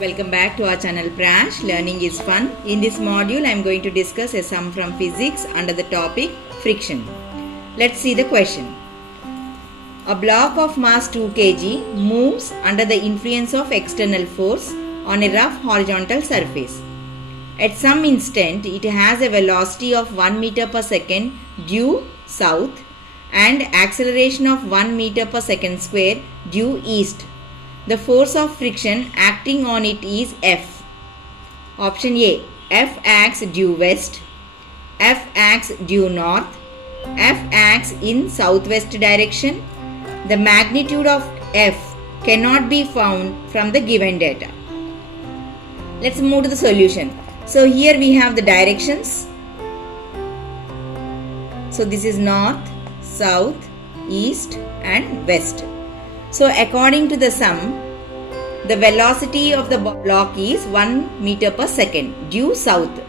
Welcome back to our channel Prash. Learning is fun. In this module, I am going to discuss a sum from physics under the topic friction. Let's see the question. A block of mass 2 kg moves under the influence of external force on a rough horizontal surface. At some instant, it has a velocity of 1 meter per second due south and acceleration of 1 meter per second square due east. The force of friction acting on it is F. Option A, F acts due west, F acts due north, F acts in southwest direction. The magnitude of F cannot be found from the given data. Let's move to the solution. So here we have the directions. So this is north, south, east and west. So according to the sum, the velocity of the block is 1 meter per second due south.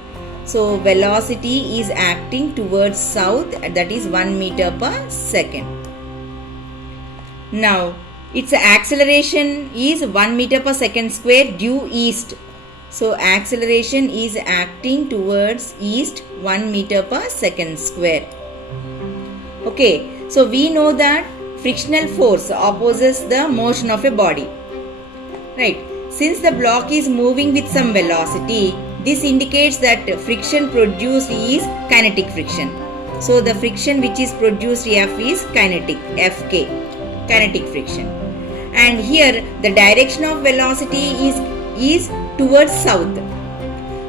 So velocity is acting towards south, that is 1 meter per second. Now its acceleration is 1 meter per second square due east. So acceleration is acting towards east 1 meter per second square. Okay, so we know that frictional force opposes the motion of a body. Right. Since the block is moving with some velocity, this indicates that friction produced is kinetic friction. So the friction which is produced F is kinetic, Fk, kinetic friction. And here the direction of velocity is towards south.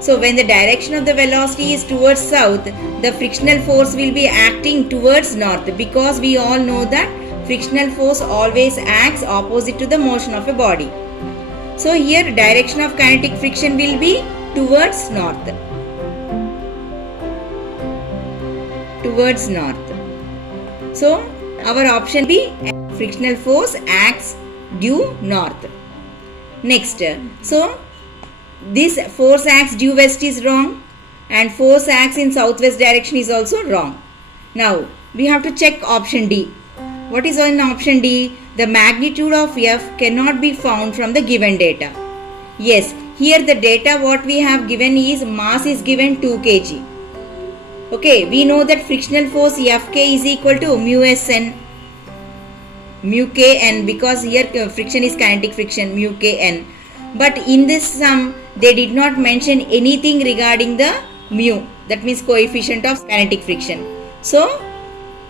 So when the direction of the velocity is towards south, the frictional force will be acting towards north, because we all know that frictional force always acts opposite to the motion of a body. So here direction of kinetic friction will be towards north. Towards north. So our option B, frictional force acts due north. Next, so this force acts due west is wrong and force acts in southwest direction is also wrong. Now we have to check option D. What is in option D? The magnitude of F cannot be found from the given data. Yes, here the data what we have given is mass is given 2 kg. Okay, we know that frictional force Fk is equal to mu Sn, mu Kn, because here friction is kinetic friction, mu Kn. But in this sum, they did not mention anything regarding the mu, that means coefficient of kinetic friction. So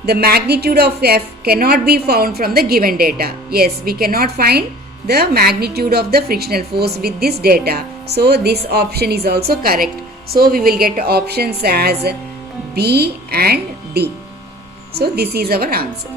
the magnitude of F cannot be found from the given data. Yes, we cannot find the magnitude of the frictional force with this data. So this option is also correct. So we will get options as B and D. So this is our answer.